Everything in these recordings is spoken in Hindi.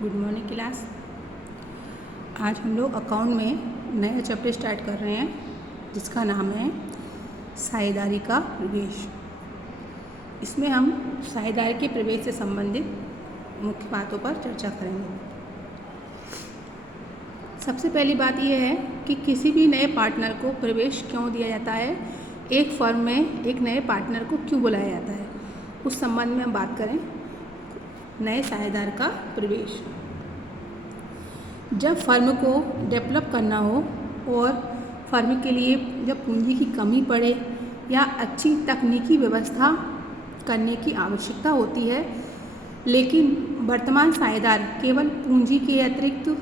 Good morning class. आज हम लोग अकाउंट में नया चैप्टर स्टार्ट कर रहे हैं जिसका नाम है साझेदारी का प्रवेश। इसमें हम साझेदारी के प्रवेश से संबंधित मुख्य बातों पर चर्चा करेंगे। सबसे पहली बात यह है कि किसी भी नए पार्टनर को प्रवेश क्यों दिया जाता है, एक फर्म में एक नए पार्टनर को क्यों बुलाया जाता है, उस संबंध में हम बात करें। नए साझेदार का प्रवेश, जब फर्म को डेवलप करना हो और फर्म के लिए जब पूंजी की कमी पड़े या अच्छी तकनीकी व्यवस्था करने की आवश्यकता होती है, लेकिन वर्तमान साझेदार केवल पूंजी के अतिरिक्त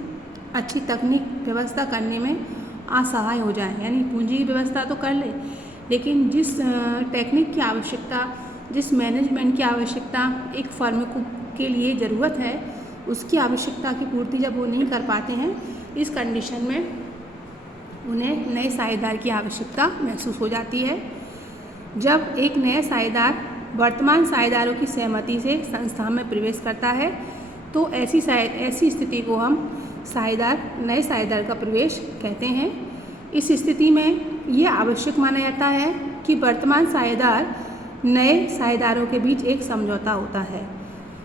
अच्छी तकनीक व्यवस्था करने में असहाय हो जाए, यानी पूंजी की व्यवस्था तो कर ले लेकिन जिस टेक्निक की आवश्यकता, जिस मैनेजमेंट की आवश्यकता एक फर्म को के लिए ज़रूरत है, उसकी आवश्यकता की पूर्ति जब वो नहीं कर पाते हैं, इस कंडीशन में उन्हें नए साझेदार की आवश्यकता महसूस हो जाती है। जब एक नया साझेदार वर्तमान साझेदारों की सहमति से संस्था में प्रवेश करता है तो ऐसी स्थिति को हम नए साझेदार का प्रवेश कहते हैं। इस स्थिति में ये आवश्यक माना जाता है कि वर्तमान साझेदार नए साझेदारों के बीच एक समझौता होता है।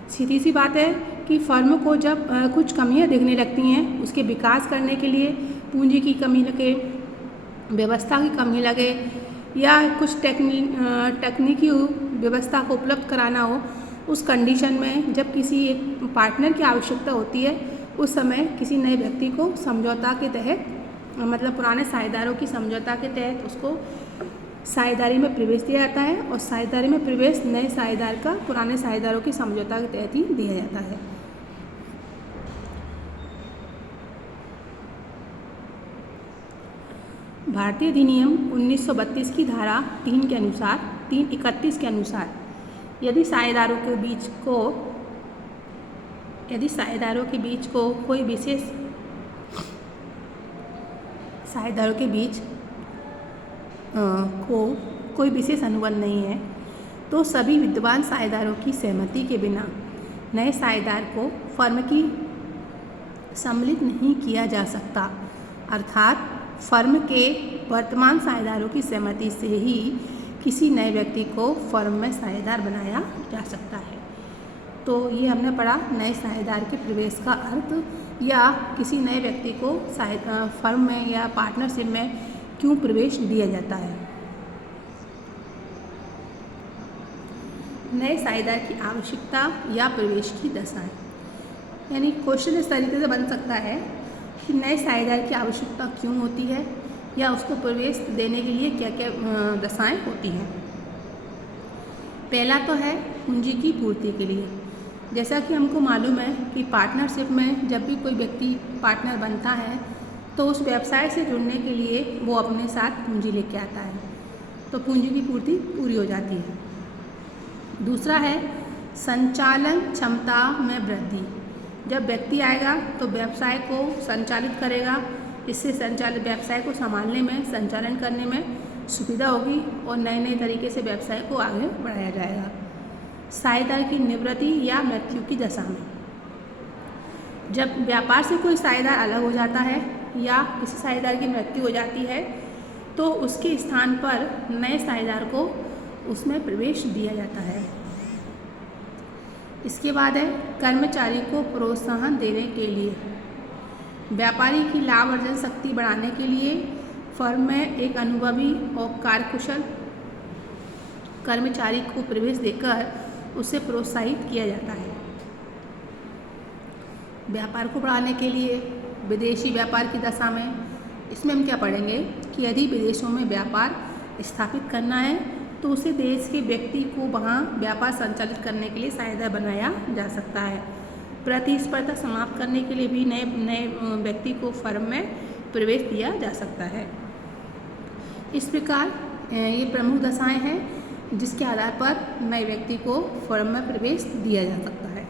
सीधी सी बात है कि फर्म को जब कुछ कमियां दिखने लगती हैं, उसके विकास करने के लिए पूंजी की कमी लगे, व्यवस्था की कमी लगे या कुछ तकनीकी व्यवस्था को उपलब्ध कराना हो, उस कंडीशन में जब किसी एक पार्टनर की आवश्यकता होती है, उस समय किसी नए व्यक्ति को समझौता के तहत, मतलब पुराने साझेदारों की समझौता के तहत उसको साझेदारी में प्रवेश दिया जाता है और साझेदारी में प्रवेश नए साझेदार का पुराने साझेदारों की समझौता के तहत ही दिया जाता है। भारतीय अधिनियम 1932 की धारा 331 के अनुसार यदि साझेदारों के बीच कोई विशेष अनुबंध नहीं है, तो सभी विद्यमान साझेदारों की सहमति के बिना नए साझेदार को फर्म की सम्मिलित नहीं किया जा सकता। अर्थात फर्म के वर्तमान साझेदारों की सहमति से ही किसी नए व्यक्ति को फर्म में साझेदार बनाया जा सकता है। तो ये हमने पढ़ा नए साझेदार के प्रवेश का अर्थ, या किसी नए व्यक्ति को फर्म में या पार्टनरशिप में क्यों प्रवेश दिया जाता है। नए साझेदार की आवश्यकता या प्रवेश की दशाएं, यानी क्वेश्चन इस तरीके से बन सकता है कि नए साझेदार की आवश्यकता क्यों होती है या उसको प्रवेश देने के लिए क्या क्या दशाएं होती हैं। पहला तो है पूंजी की पूर्ति के लिए। जैसा कि हमको मालूम है कि पार्टनरशिप में जब भी कोई व्यक्ति पार्टनर बनता है तो उस व्यवसाय से जुड़ने के लिए वो अपने साथ पूंजी लेके आता है, तो पूंजी की पूर्ति पूरी हो जाती है। दूसरा है संचालन क्षमता में वृद्धि। जब व्यक्ति आएगा तो व्यवसाय को संचालित करेगा, इससे संचालित व्यवसाय को संभालने में, संचालन करने में सुविधा होगी और नए नए तरीके से व्यवसाय को आगे बढ़ाया जाएगा। साझेदार की निवृत्ति या मृत्यु की दशा में, जब व्यापार से कोई साझेदार अलग हो जाता है या किसी साझेदार की मृत्यु हो जाती है तो उसके स्थान पर नए साझेदार को उसमें प्रवेश दिया जाता है। इसके बाद है कर्मचारी को प्रोत्साहन देने के लिए। व्यापारी की लाभ अर्जन शक्ति बढ़ाने के लिए फर्म में एक अनुभवी और कार्यकुशल कर्मचारी को प्रवेश देकर उसे प्रोत्साहित किया जाता है। व्यापार को बढ़ाने के लिए विदेशी व्यापार की दशा में, इसमें हम क्या पढ़ेंगे कि यदि विदेशों में व्यापार स्थापित करना है तो उसे देश के व्यक्ति को वहाँ व्यापार संचालित करने के लिए साझेदार बनाया जा सकता है। प्रतिस्पर्धा समाप्त करने के लिए भी नए व्यक्ति को फर्म में प्रवेश दिया जा सकता है। इस प्रकार ये प्रमुख दशाएं हैं जिसके आधार पर नए व्यक्ति को फर्म में प्रवेश दिया जा सकता है।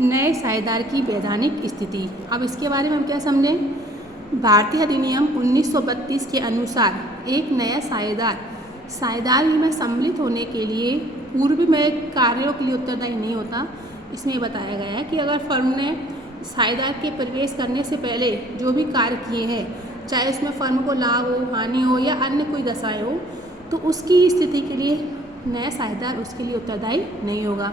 नए साझेदार की वैधानिक स्थिति, अब इसके बारे में हम क्या समझें। भारतीय अधिनियम 1932 के अनुसार एक नया साझेदारी में सम्मिलित होने के लिए पूर्व में कार्यों के लिए उत्तरदायी नहीं होता, इसमें बताया गया है कि अगर फर्म ने साझेदार के प्रवेश करने से पहले जो भी कार्य किए हैं, चाहे उसमें फर्म को लाभ हो, हानि हो या अन्य कोई दशाएं हो, तो उसकी स्थिति के लिए नया साझेदार उसके लिए उत्तरदायी नहीं होगा।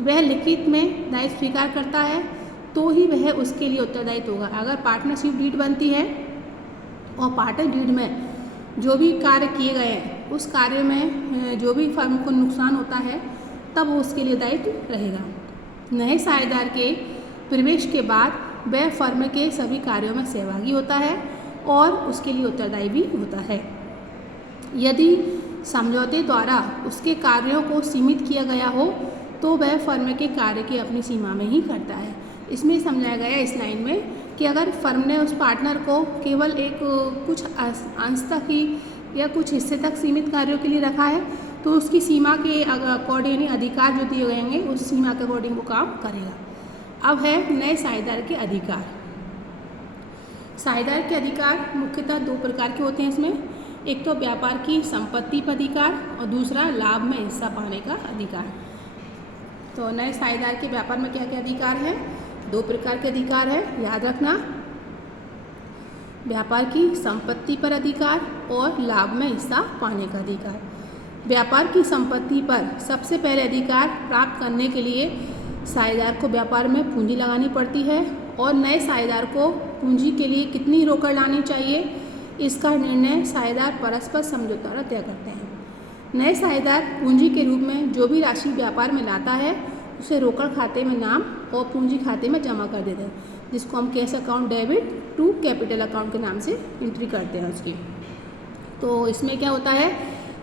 वह लिखित में दायित्व स्वीकार करता है तो ही वह उसके लिए उत्तरदायित्व होगा। अगर पार्टनरशिप डीड बनती है और पार्टनर डीड में जो भी कार्य किए गए हैं उस कार्य में जो भी फर्म को नुकसान होता है तब वो उसके लिए दायित्व रहेगा। नए साझेदार के प्रवेश के बाद वह फर्म के सभी कार्यों में सहभागी होता है और उसके लिए उत्तरदायी भी होता है। यदि समझौते द्वारा उसके कार्यों को सीमित किया गया हो तो वह फर्म के कार्य की अपनी सीमा में ही करता है। इसमें समझाया गया है इस लाइन में कि अगर फर्म ने उस पार्टनर को केवल एक कुछ अंश तक ही या कुछ हिस्से तक सीमित कार्यों के लिए रखा है तो उसकी सीमा के अकॉर्डिंग यानी अधिकार जो दिए गए होंगे उस सीमा के अकॉर्डिंग वो काम करेगा। अब है नए साझेदार के अधिकार। साझेदार के अधिकार मुख्यतः दो प्रकार के होते हैं इसमें, एक तो व्यापार की संपत्ति पर अधिकार और दूसरा लाभ में हिस्सा पाने का अधिकार। तो नए साझेदार के व्यापार में क्या क्या अधिकार है? दो प्रकार के अधिकार है, याद रखना, व्यापार की संपत्ति पर अधिकार और लाभ में हिस्सा पाने का अधिकार। व्यापार की संपत्ति पर सबसे पहले अधिकार प्राप्त करने के लिए साझेदार को व्यापार में पूंजी लगानी पड़ती है और नए साझेदार को पूंजी के लिए कितनी रोकड़ लानी चाहिए इसका निर्णय साझेदार परस्पर समझौते द्वारा तय करते हैं। नए साझेदार पूंजी के रूप में जो भी राशि व्यापार में लाता है उसे रोकड़ खाते में नाम और पूंजी खाते में जमा कर देते हैं, जिसको हम cash account debit to capital account के नाम से एंट्री करते हैं उसकी। तो इसमें क्या होता है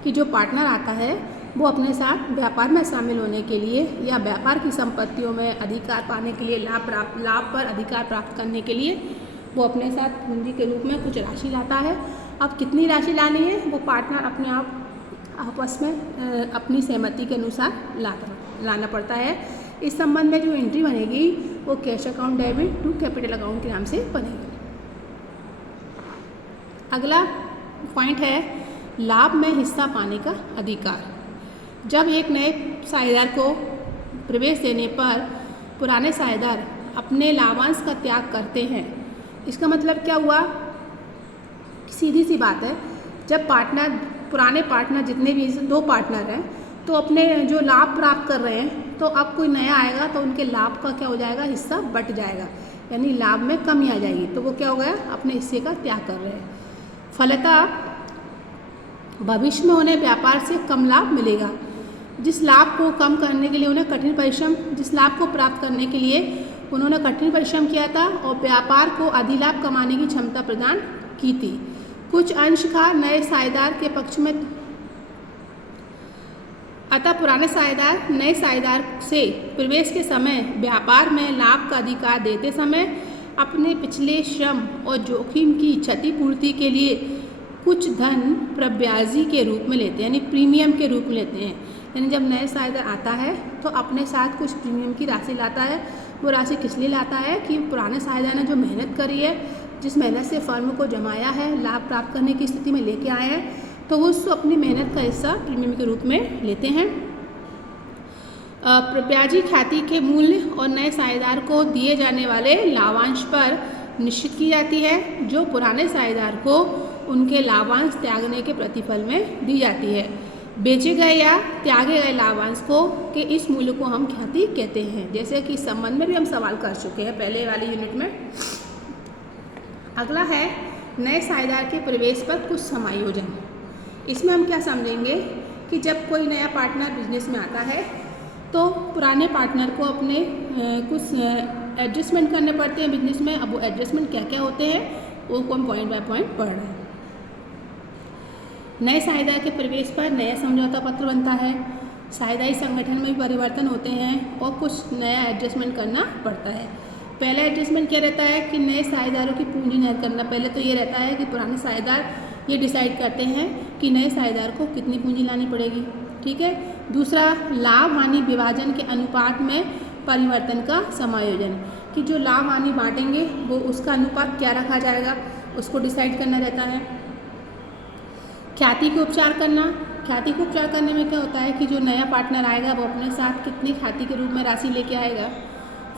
कि जो पार्टनर आता है वो अपने साथ व्यापार में शामिल होने के लिए या व्यापार की संपत्तियों में अधिकार पाने के लिए लाभ पर अधिकार प्राप्त करने के लिए वो अपने साथ पूंजी के रूप में कुछ राशि लाता है। अब कितनी राशि लानी है वो पार्टनर अपने आप आपस में अपनी सहमति के अनुसार लाना पड़ता है। इस संबंध में जो एंट्री बनेगी वो cash account debit to capital account के नाम से बनेगी। अगला पॉइंट है लाभ में हिस्सा पाने का अधिकार। जब एक नए साझेदार को प्रवेश देने पर पुराने साझेदार अपने लाभांश का त्याग करते हैं, इसका मतलब क्या हुआ? सीधी सी बात है, जब पुराने पार्टनर जितने भी दो पार्टनर हैं तो अपने जो लाभ प्राप्त कर रहे हैं तो अब कोई नया आएगा तो उनके लाभ का क्या हो जाएगा? हिस्सा बट जाएगा, यानी लाभ में कमी आ जाएगी। तो वो क्या हो गया? अपने हिस्से का त्याग कर रहे हैं। फलतः भविष्य में उन्हें व्यापार से कम लाभ मिलेगा। जिस लाभ को कम करने के लिए उन्हें कठिन परिश्रम जिस लाभ को प्राप्त करने के लिए उन्होंने कठिन परिश्रम किया था और व्यापार को अधिलाभ कमाने की क्षमता प्रदान की थी, कुछ अंश का नए साझेदार के पक्ष में। अतः पुराने साझेदार नए साझेदार से प्रवेश के समय व्यापार में लाभ का अधिकार देते समय अपने पिछले श्रम और जोखिम की क्षतिपूर्ति के लिए कुछ धन प्रब्याजी के रूप में लेते हैं, यानी प्रीमियम के रूप में लेते हैं। यानी जब नए साझेदार आता है तो अपने साथ कुछ प्रीमियम की राशि लाता है। वो राशि किस लिए लाता है कि पुराने साझेदार ने जो मेहनत करी है, जिस मेहनत से फर्म को जमाया है, लाभ प्राप्त करने की स्थिति में लेके आए हैं, तो वो उसको अपनी मेहनत का हिस्सा प्रीमियम के रूप में लेते हैं। प्रब्याजी ख्याति के मूल्य और नए साझेदार को दिए जाने वाले लाभांश पर निश्चित की जाती है, जो पुराने साझेदार को उनके लाभांश त्यागने के प्रतिफल में दी जाती है। बेचे गए या त्यागे गए लाभांश को के इस मूल्य को हम ख्याति कहते हैं, जैसे कि इस संबंध में भी हम सवाल कर चुके हैं पहले वाली यूनिट में। अगला है नए साझेदार के प्रवेश पर कुछ समायोजन। इसमें हम क्या समझेंगे कि जब कोई नया पार्टनर बिजनेस में आता है तो पुराने पार्टनर को अपने कुछ एडजस्टमेंट करने पड़ते हैं बिजनेस में। अब वो एडजस्टमेंट क्या क्या होते हैं वो हम पॉइंट बाय पॉइंट पढ़ रहे हैं। नए साझेदार के प्रवेश पर नया समझौता पत्र बनता है। साझेदारी संगठन में भी परिवर्तन होते हैं और कुछ नया एडजस्टमेंट करना पड़ता है। पहला एडजस्टमेंट क्या रहता है कि नए साझेदारों की पूंजी निर्धारित करना। पहले तो ये रहता है कि पुराने साझेदार ये डिसाइड करते हैं कि नए साझेदार को कितनी पूंजी लानी पड़ेगी, ठीक है। दूसरा, लाभ हानि विभाजन के अनुपात में परिवर्तन का समायोजन, कि जो लाभ हानि बांटेंगे वो उसका अनुपात क्या रखा जाएगा उसको डिसाइड करना रहता है। ख्याति को उपचार करना, ख्याति को पूरा करने में क्या होता है कि जो नया पार्टनर आएगा वो अपने साथ कितनी ख्याति के रूप में राशि लेके आएगा।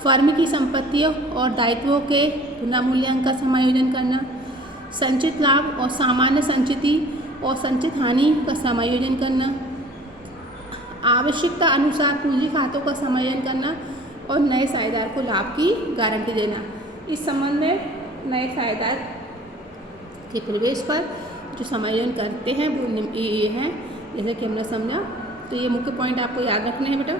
फर्म की संपत्तियों और दायित्वों के पुनर्मूल्यांकन का समायोजन करना, संचित लाभ और सामान्य संचिति और संचित हानि का समायोजन करना, आवश्यकता अनुसार पूंजी खातों का समायोजन करना और नए साझेदार को लाभ की गारंटी देना। इस संबंध में नए साझेदार के प्रवेश पर जो समायोजन करते हैं वो ये हैं, जैसे कि हमने समझा। तो ये मुख्य पॉइंट आपको याद रखने हैं बेटा।